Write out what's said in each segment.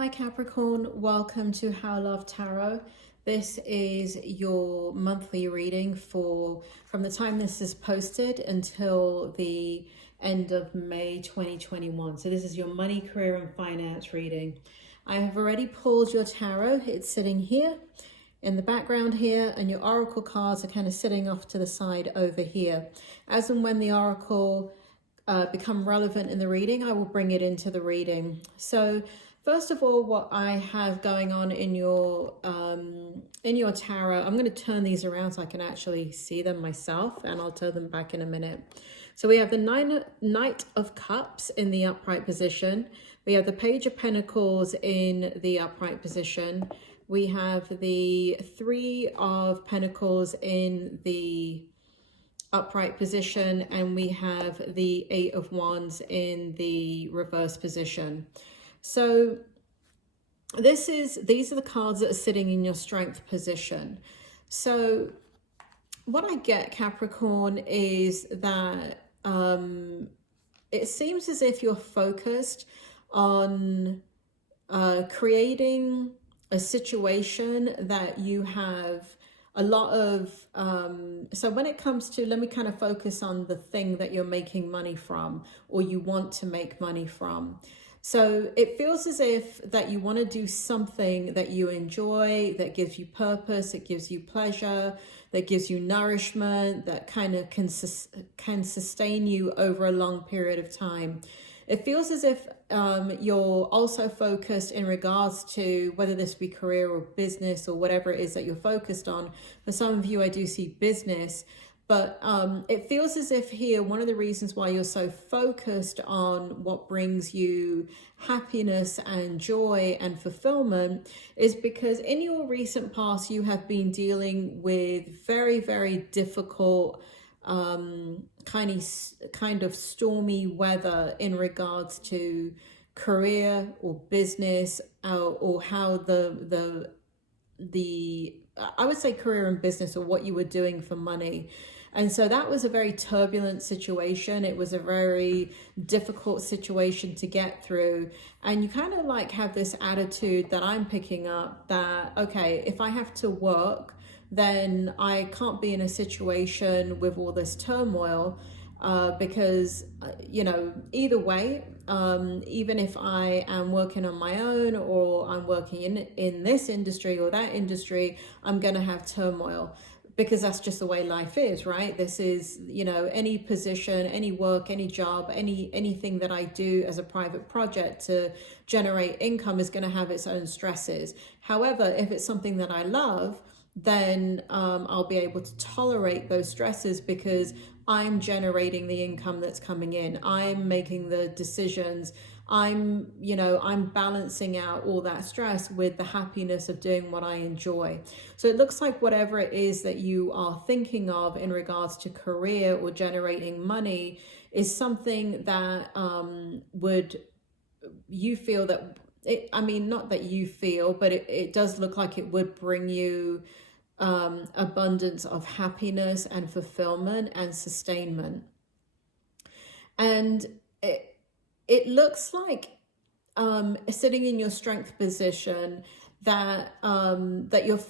Hi Capricorn, welcome to How Love Tarot. This is your monthly reading from the time this is posted until the end of May 2021. So this is your money, career and finance reading. I have already pulled your tarot. It's sitting here in the background here, and your oracle cards are kind of sitting off to the side over here. As and when the oracle become relevant in the reading, I will bring it into the reading. So first of all, what I have going on in your tarot, I'm going to turn these around so I can actually see them myself, and I'll turn them back in a minute. So we have the Knight of Cups in the upright position. We have the Page of Pentacles in the upright position. We have the Three of Pentacles in the upright position, and we have the Eight of Wands in the reverse position. So these are the cards that are sitting in your strength position. So what I get, Capricorn, is that it seems as if you're focused on creating a situation that you have a lot of, so when it comes to, let me kind of focus on the thing that you're making money from, or you want to make money from. So it feels as if that you want to do something that you enjoy, that gives you purpose, it gives you pleasure, that gives you nourishment, that kind of can sustain you over a long period of time. It feels as if you're also focused in regards to whether this be career or business or whatever it is that you're focused on. For some of you, I do see business, but it feels as if here, one of the reasons why you're so focused on what brings you happiness and joy and fulfillment is because in your recent past, you have been dealing with very, very difficult kind of stormy weather in regards to career or business, or how the I would say career and business, or what you were doing for money. And so that was a very turbulent situation. It was a very difficult situation to get through. And you kind of like have this attitude that I'm picking up that, okay, if I have to work, then I can't be in a situation with all this turmoil, because, you know, either way, even if I am working on my own or I'm working in this industry or that industry, I'm going to have turmoil, because that's just the way life is, right? This is, you know, any position, any work, any job, anything that I do as a private project to generate income is going to have its own stresses. However, if it's something that I love, then I'll be able to tolerate those stresses because I'm generating the income that's coming in. I'm making the decisions. I'm balancing out all that stress with the happiness of doing what I enjoy. So it looks like whatever it is that you are thinking of in regards to career or generating money is something that you feel that not that you feel, but it does look like it would bring you abundance of happiness and fulfillment and sustainment. And it looks like sitting in your strength position that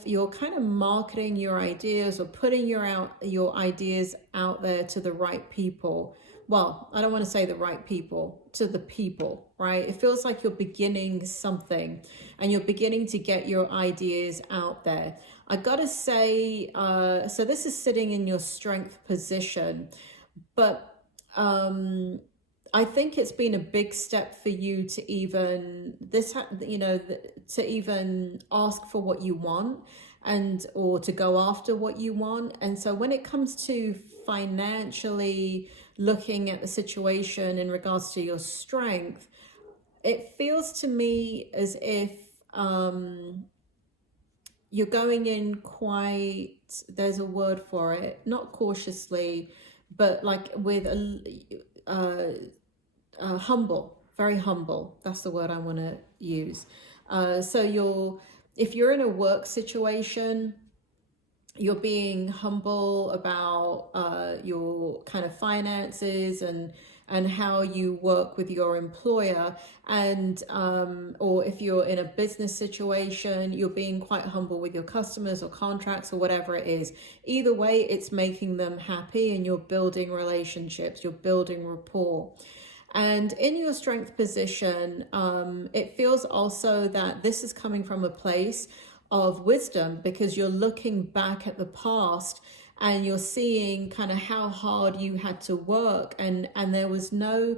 you're kind of marketing your ideas or putting your ideas out there to the right people. Well, I don't want to say the right people, to the people, right? It feels like you're beginning something and you're beginning to get your ideas out there. I gotta say, so this is sitting in your strength position, but I think it's been a big step for you to even ask for what you want or to go after what you want. And so when it comes to financially looking at the situation in regards to your strength, it feels to me as if you're going in quite, there's a word for it, not cautiously, but like with humble, very humble. That's the word I want to use. So if you're in a work situation, you're being humble about your kind of finances and and how you work with your employer, and or if you're in a business situation, you're being quite humble with your customers or contracts or whatever it is. Either way, it's making them happy and you're building relationships, you're building rapport. And in your strength position, it feels also that this is coming from a place of wisdom, because you're looking back at the past and you're seeing kind of how hard you had to work, and there was no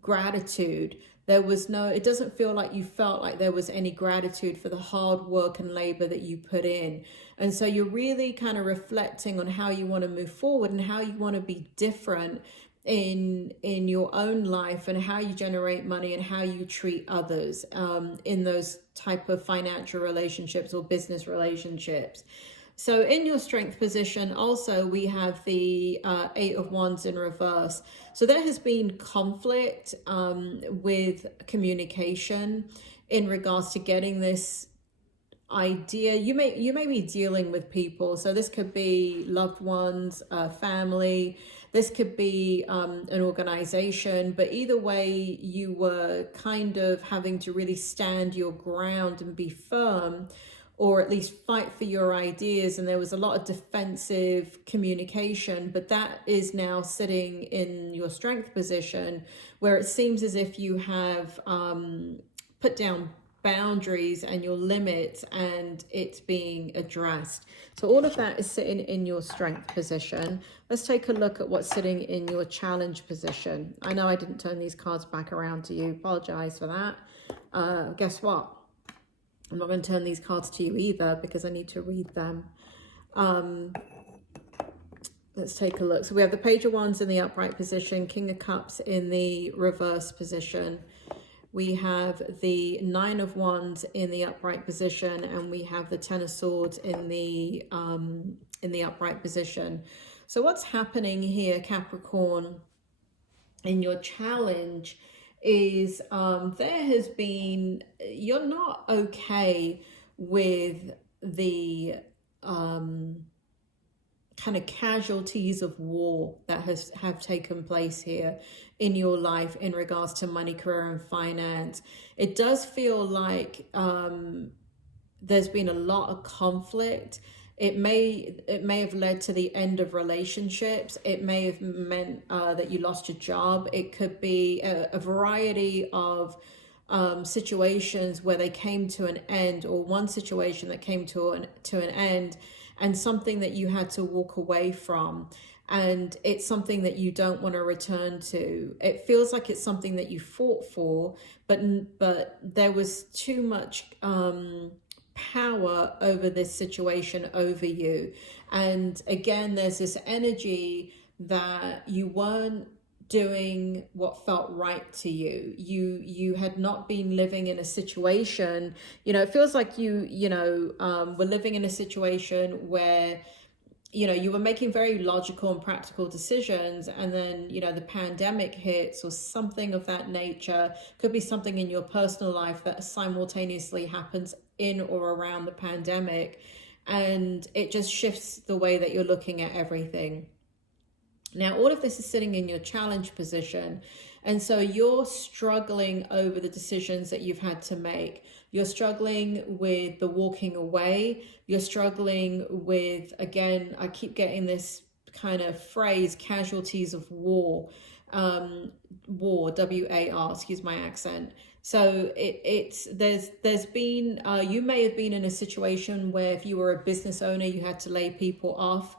gratitude. There was no, it doesn't feel like you felt like there was any gratitude for the hard work and labor that you put in. And so you're really kind of reflecting on how you want to move forward and how you want to be different in your own life, and how you generate money and how you treat others in those type of financial relationships or business relationships. So in your strength position also, we have the 8 of Wands in reverse. So there has been conflict with communication in regards to getting this idea. You may be dealing with people, so this could be loved ones, family, this could be an organization, but either way you were kind of having to really stand your ground and be firm, or at least fight for your ideas, and there was a lot of defensive communication. But that is now sitting in your strength position, where it seems as if you have put down boundaries and your limits, and it's being addressed. So all of that is sitting in your strength position. Let's take a look at what's sitting in your challenge position. I know I didn't turn these cards back around to you. Apologize for that. Guess what? I'm not going to turn these cards to you either, because I need to read them. Let's take a look. So we have the Page of Wands in the upright position, King of Cups in the reverse position. We have the 9 of Wands in the upright position, and we have the 10 of Swords in the upright position. So what's happening here, Capricorn, in your challenge is there has been, you're not okay with the kind of casualties of war that have taken place here in your life in regards to money, career, and finance. It does feel like there's been a lot of conflict. It may have led to the end of relationships. It may have meant that you lost your job. It could be a variety of situations where they came to an end, or one situation that came to an end, and something that you had to walk away from. And it's something that you don't want to return to. It feels like it's something that you fought for, but there was too much power over this situation over you. And again, there's this energy that you weren't doing what felt right to you. You had not been living in a situation, it feels like you were living in a situation where you were making very logical and practical decisions, and then the pandemic hits or something of that nature. Could be something in your personal life that simultaneously happens in or around the pandemic, and it just shifts the way that you're looking at everything. Now, all of this is sitting in your challenge position. And so you're struggling over the decisions that you've had to make. You're struggling with the walking away. You're struggling with, again, I keep getting this kind of phrase, casualties of war. War, W-A-R, excuse my accent. So there's been, you may have been in a situation where if you were a business owner, you had to lay people off.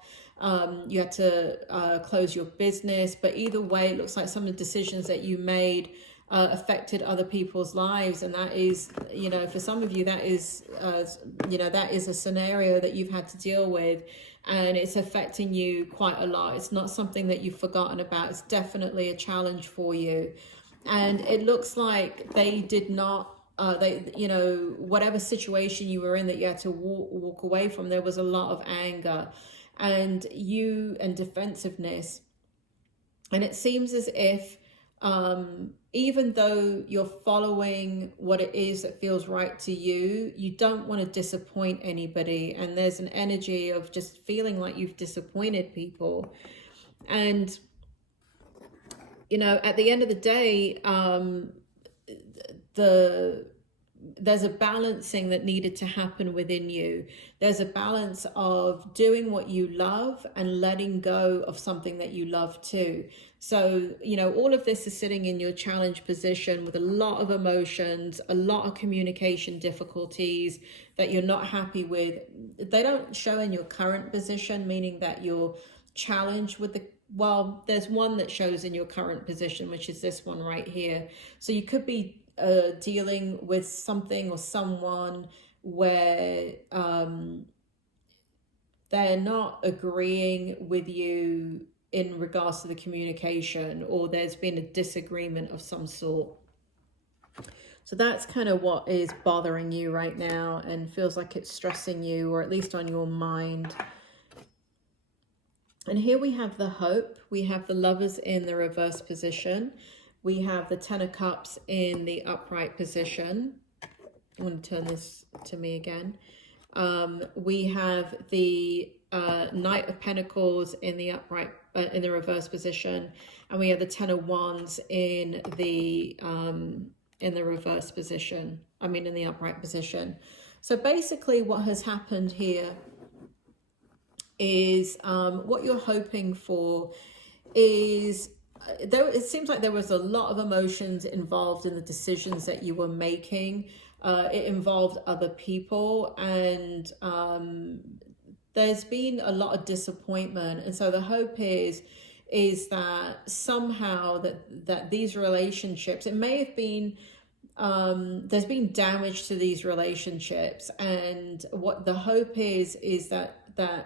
You had to close your business, but either way, it looks like some of the decisions that you made affected other people's lives, and that is, for some of you, that is, that is a scenario that you've had to deal with, and it's affecting you quite a lot. It's not something that you've forgotten about. It's definitely a challenge for you, and it looks like they did not. Whatever situation you were in that you had to walk away from, there was a lot of anger and defensiveness. And it seems as if even though you're following what it is that feels right to you, you don't want to disappoint anybody. And there's an energy of just feeling like you've disappointed people. And you know, at the end of the day, there's a balancing that needed to happen within you. There's a balance of doing what you love and letting go of something that you love too. So, you know, all of this is sitting in your challenge position with a lot of emotions, a lot of communication difficulties that you're not happy with. They don't show in your current position, meaning that you're challenged with the, well, there's one that shows in your current position, which is this one right here. So you could be dealing with something or someone where they're not agreeing with you in regards to the communication, or there's been a disagreement of some sort. So that's kind of what is bothering you right now and feels like it's stressing you, or at least on your mind. And here we have the Hope. We have the Lovers in the reverse position. We have the Ten of Cups in the upright position. I'm going to turn this to me again. We have the Knight of Pentacles in the upright, in the reverse position, and we have the Ten of Wands in the reverse position. I mean, in the upright position. So basically, what has happened here is what you're hoping for is. It seems like there was a lot of emotions involved in the decisions that you were making. It involved other people, and there's been a lot of disappointment. And so the hope is that somehow that these relationships, it may have been, there's been damage to these relationships. And what the hope is that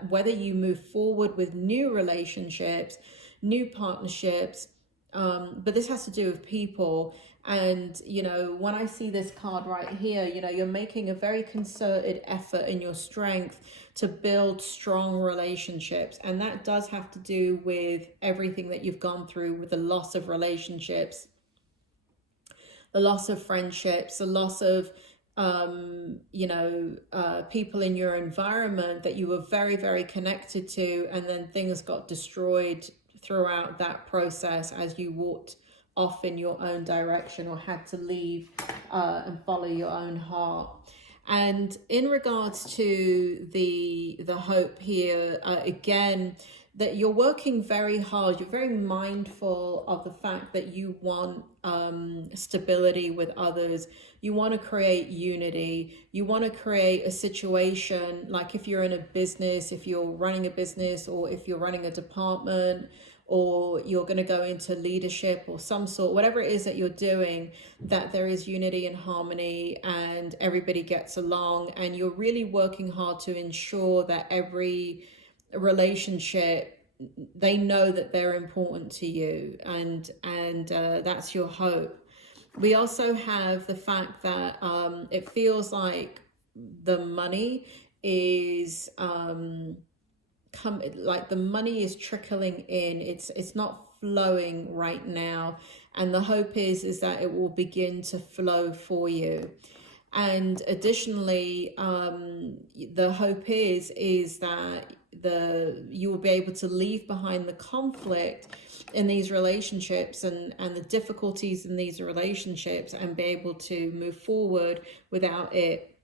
whether you move forward with new relationships, new partnerships, but this has to do with people. And, you know, when I see this card right here, you know, you're making a very concerted effort in your strength to build strong relationships. And that does have to do with everything that you've gone through with the loss of relationships, the loss of friendships, the loss of people in your environment that you were very, very connected to, and then things got destroyed throughout that process as you walked off in your own direction or had to leave and follow your own heart. And in regards to the hope here, again, that you're working very hard, you're very mindful of the fact that you want stability with others. You want to create unity. You want to create a situation, like if you're in a business, if you're running a business, or if you're running a department, or you're going to go into leadership or some sort, whatever it is that you're doing, that there is unity and harmony and everybody gets along, and you're really working hard to ensure that every relationship, they know that they're important to you, and that's your hope. We also have the fact that it feels like the money is the money is trickling in. It's not flowing right now, and the hope is that it will begin to flow for you. And additionally, the hope is that you will be able to leave behind the conflict in these relationships and the difficulties in these relationships, and be able to move forward without it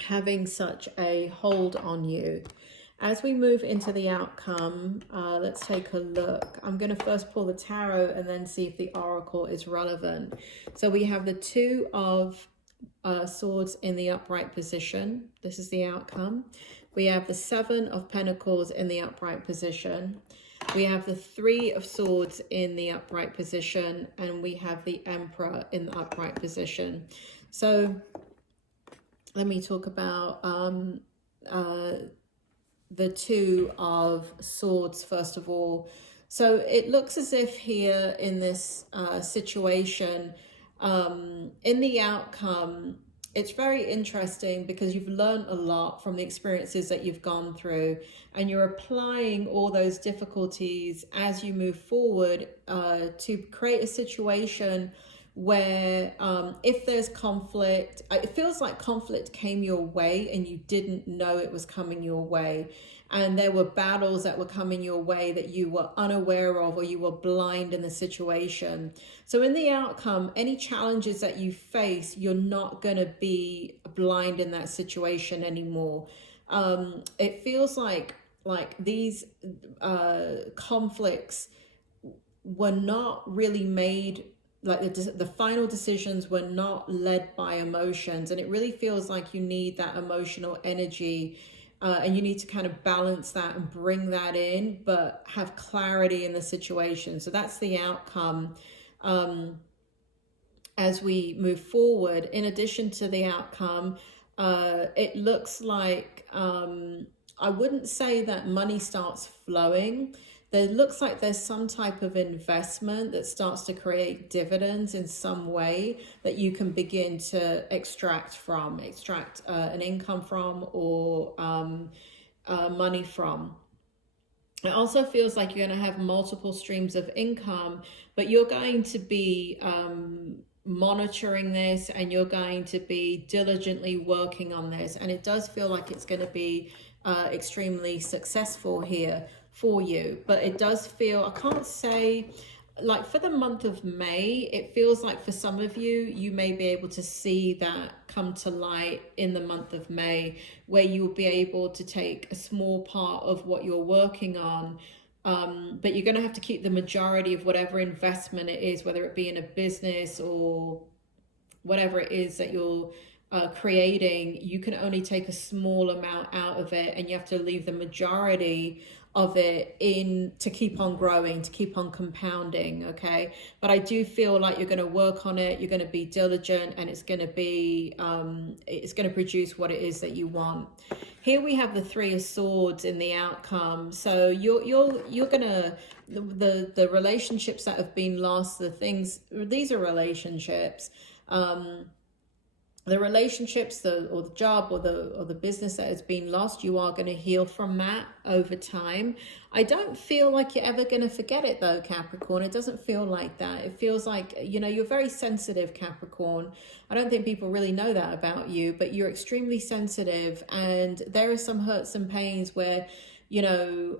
having such a hold on you. As we move into the outcome, let's take a look. I'm going to first pull the tarot and then see if the oracle is relevant. So we have the Two of Swords in the upright position. This is the outcome. We have the Seven of Pentacles in the upright position. We have the Three of Swords in the upright position, and we have the Emperor in the upright position. So let me talk about the Two of Swords first of all. So it looks as if here in this situation, in the outcome, it's very interesting because you've learned a lot from the experiences that you've gone through, and you're applying all those difficulties as you move forward to create a situation where if there's conflict, it feels like conflict came your way and you didn't know it was coming your way. And there were battles that were coming your way that you were unaware of, or you were blind in the situation. So in the outcome, any challenges that you face, you're not going to be blind in that situation anymore. It feels like these conflicts were not really made, like the final decisions were not led by emotions. And it really feels like you need that emotional energy, and you need to kind of balance that and bring that in, but have clarity in the situation. So that's the outcome as we move forward. In addition to the outcome, it looks like, I wouldn't say that money starts flowing. There looks like there's some type of investment that starts to create dividends in some way that you can begin to extract an income from, or money from. It also feels like you're going to have multiple streams of income, but you're going to be monitoring this, and you're going to be diligently working on this. And it does feel like it's going to be extremely successful here for you. But it does feel, I can't say, like for the month of May, it feels like for some of you, you may be able to see that come to light in the month of May, where you'll be able to take a small part of what you're working on. But you're going to have to keep the majority of whatever investment it is, whether it be in a business or whatever it is that you're creating. You can only take a small amount out of it, and you have to leave the majority of it in to keep on growing, to keep on compounding. Okay, but I do feel like you're going to work on it, you're going to be diligent, and it's going to be it's going to produce what it is that you want. Here we have the Three of Swords in the outcome. So you're gonna, the relationships that have been lost, these are relationships, the relationships, or the job, or the business that has been lost, you are going to heal from that over time. I don't feel like you're ever going to forget it though, Capricorn. It doesn't feel like that. It feels like, you know, you're very sensitive, Capricorn. I don't think people really know that about you, but you're extremely sensitive, and there are some hurts and pains where, you know,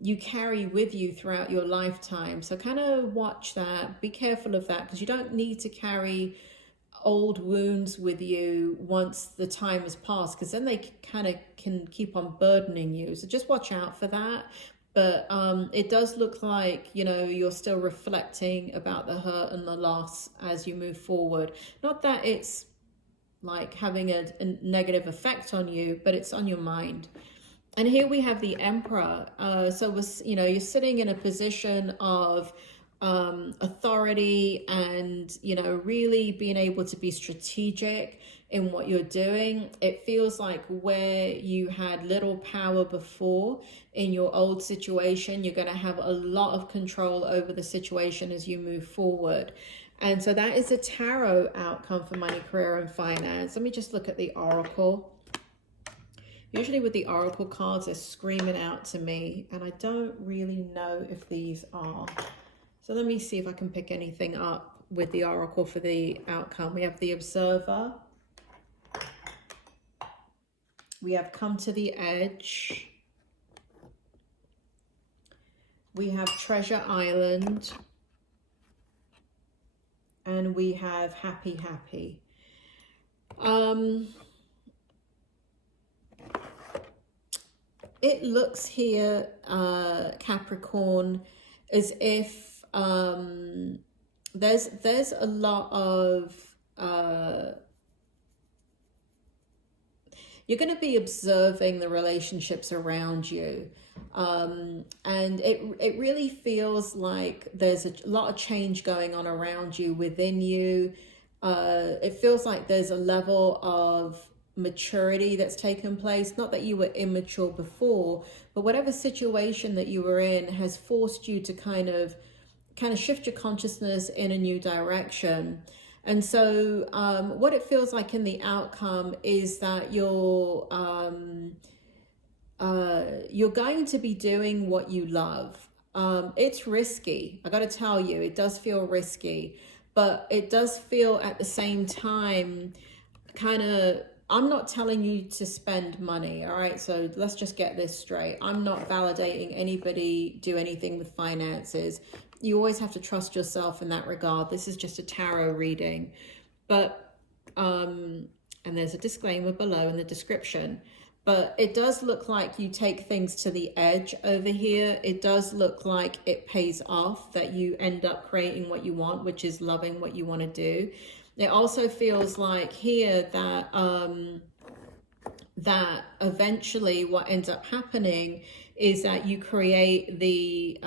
you carry with you throughout your lifetime. So kind of watch that, be careful of that, because you don't need to carry old wounds with you once the time has passed, because then they kind of can keep on burdening you. So just watch out for that. But it does look like, you know, you're still reflecting about the hurt and the loss as you move forward. Not that it's like having a negative effect on you, but it's on your mind. And here we have the Emperor. So you know, you're sitting in a position of authority, and, you know, really being able to be strategic in what you're doing. It feels like where you had little power before in your old situation, you're going to have a lot of control over the situation as you move forward. And so that is a tarot outcome for money, career, and finance. Let me just look at the Oracle. Usually with the Oracle cards, they're screaming out to me, and I don't really know if these are. So let me see if I can pick anything up with the Oracle for the outcome. We have the Observer. We have Come to the Edge. We have Treasure Island. And we have Happy Happy. It looks here, Capricorn, as if there's a lot of you're going to be observing the relationships around you, and it really feels like there's a lot of change going on around you, within you. It feels like there's a level of maturity that's taken place. Not that you were immature before, but whatever situation that you were in has forced you to kind of shift your consciousness in a new direction. And so what it feels like in the outcome is that you're going to be doing what you love. It's risky. I got to tell you, it does feel risky, but it does feel at the same time kind of, I'm not telling you to spend money, all right? So let's just get this straight. I'm not validating anybody do anything with finances. You always have to trust yourself in that regard. This is just a tarot reading. But, and there's a disclaimer below in the description. But it does look like you take things to the edge over here. It does look like it pays off, that you end up creating what you want, which is loving what you want to do. It also feels like here that that eventually what ends up happening is that you create the,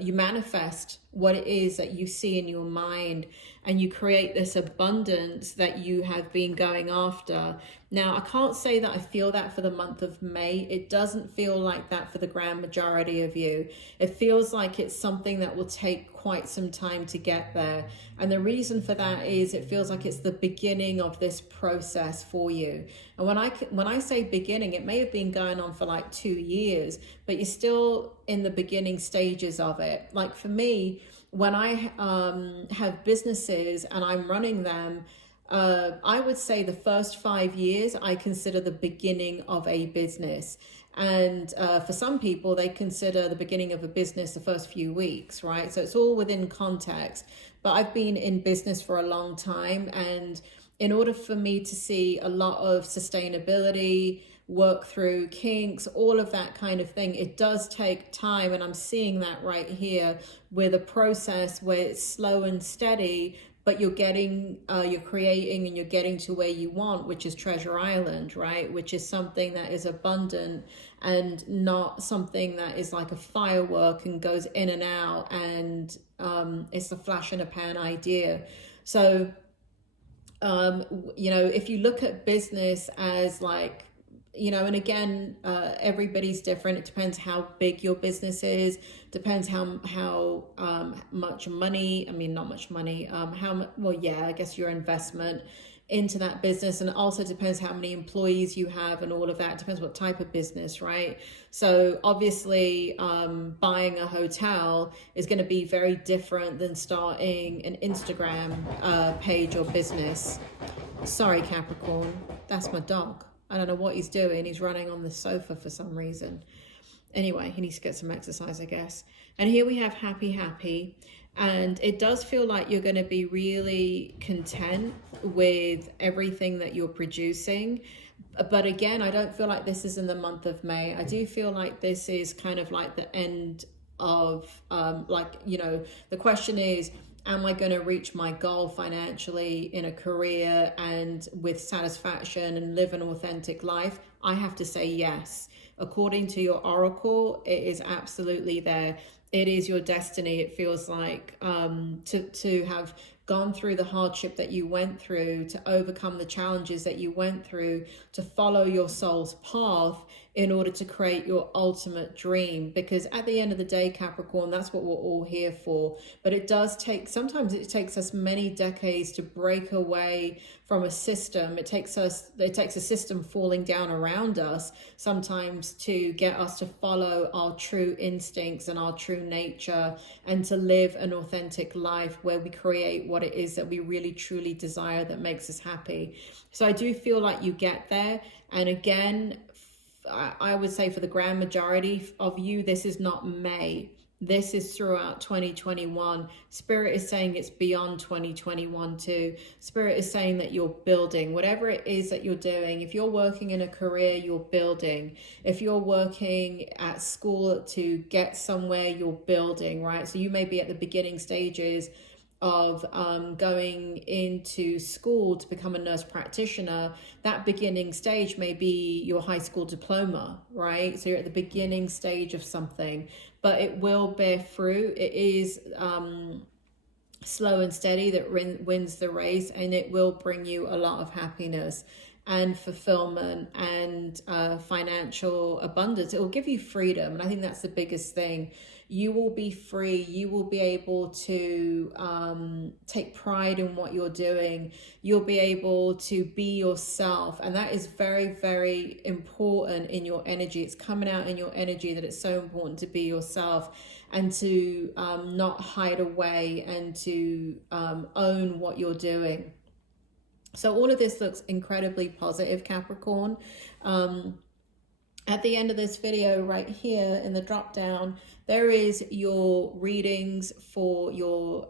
you manifest what it is that you see in your mind, and you create this abundance that you have been going after. Now, I can't say that I feel that for the month of May. It doesn't feel like that for the grand majority of you. It feels like it's something that will take quite some time to get there. And the reason for that is it feels like it's the beginning of this process for you. And when I say beginning, it may have been going on for like 2 years, but you're still in the beginning stages of it. Like for me, when I have businesses and I'm running them, I would say the first 5 years I consider the beginning of a business. And for some people, they consider the beginning of a business the first few weeks, right? So it's all within context. But I've been in business for a long time, and in order for me to see a lot of sustainability, work through kinks, all of that kind of thing, it does take time. And I'm seeing that right here with a process where it's slow and steady, but you're getting, you're creating and you're getting to where you want, which is Treasure Island, right? Which is something that is abundant and not something that is like a firework and goes in and out, and it's a flash in a pan idea. So, you know, if you look at business as like, you know, and again, everybody's different. It depends how big your business is, depends how much money, I mean, not much money, well, yeah, I guess your investment into that business, and it also depends how many employees you have and all of that. It depends what type of business, right? So obviously, buying a hotel is going to be very different than starting an Instagram page or business. Sorry, Capricorn, that's my dog. I don't know what he's doing. He's running on the sofa for some reason. Anyway, he needs to get some exercise, I guess. And here we have happy, happy. And it does feel like you're going to be really content with everything that you're producing. But again, I don't feel like this is in the month of May. I do feel like this is kind of like the end of, like, you know, the question is, am I going to reach my goal financially in a career and with satisfaction and live an authentic life? I have to say yes. According to your oracle, it is absolutely there. It is your destiny. It feels like to have gone through the hardship that you went through, to overcome the challenges that you went through, to follow your soul's path in order to create your ultimate dream. Because at the end of the day, Capricorn, that's what we're all here for. But it does take, sometimes it takes us many decades to break away from a system. It takes a system falling down around us sometimes to get us to follow our true instincts and our true nature, and to live an authentic life where we create what it is that we really truly desire, that makes us happy. So I do feel like you get there. And again, I would say for the grand majority of you, this is not May. This is throughout 2021. Spirit is saying it's beyond 2021 too. Spirit is saying that you're building whatever it is that you're doing. If you're working in a career, you're building. If you're working at school to get somewhere, you're building, right? So you may be at the beginning stages of going into school to become a nurse practitioner. That beginning stage may be your high school diploma, right? So you're at the beginning stage of something, but it will bear fruit. It is slow and steady that wins the race, and it will bring you a lot of happiness and fulfillment and financial abundance. It will give you freedom, and I think that's the biggest thing. You will be free. You will be able to take pride in what you're doing. You'll be able to be yourself. And that is very, very important in your energy. It's coming out in your energy that it's so important to be yourself and to not hide away and to own what you're doing. So all of this looks incredibly positive, Capricorn. At the end of this video right here in the drop down, there is your readings for your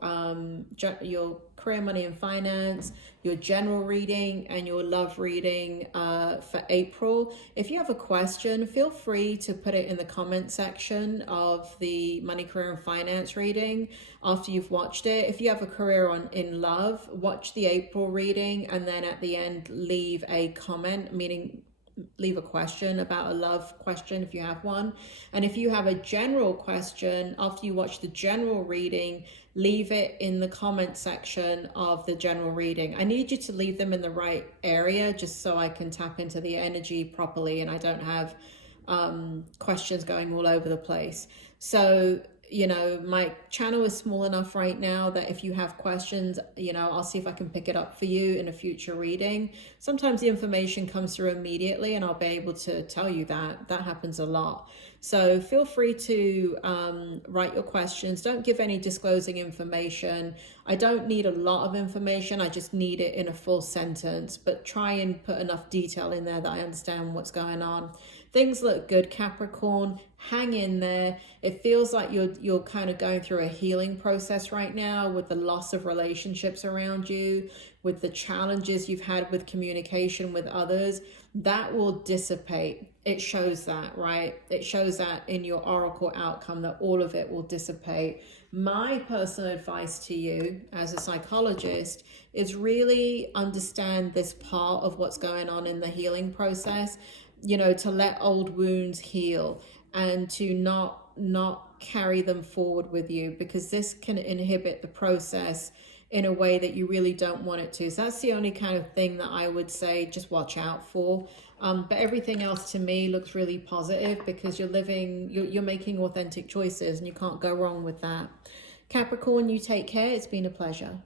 career, money and finance, your general reading and your love reading for April. If you have a question, feel free to put it in the comment section of the money, career and finance reading after you've watched it. If you have a career in love, watch the April reading and then at the end leave a comment, meaning leave a question about a love question if you have one. And if you have a general question, after you watch the general reading, leave it in the comment section of the general reading. I need you to leave them in the right area just so I can tap into the energy properly and I don't have questions going all over the place. So, you know, my channel is small enough right now that if you have questions, you know, I'll see if I can pick it up for you in a future reading. Sometimes the information comes through immediately and I'll be able to tell you that. That happens a lot. So feel free to write your questions. Don't give any disclosing information. I don't need a lot of information. I just need it in a full sentence, but try and put enough detail in there that I understand what's going on. Things look good, Capricorn. Hang in there. It feels like you're kind of going through a healing process right now with the loss of relationships around you, with the challenges you've had with communication with others. That will dissipate. It shows that, right? It shows that in your oracle outcome that all of it will dissipate. My personal advice to you as a psychologist is really understand this part of what's going on in the healing process. You know, to let old wounds heal and to not carry them forward with you, because this can inhibit the process in a way that you really don't want it to. So that's the only kind of thing that I would say just watch out for. But everything else to me looks really positive because you're making authentic choices and you can't go wrong with that. Capricorn, you take care. It's been a pleasure.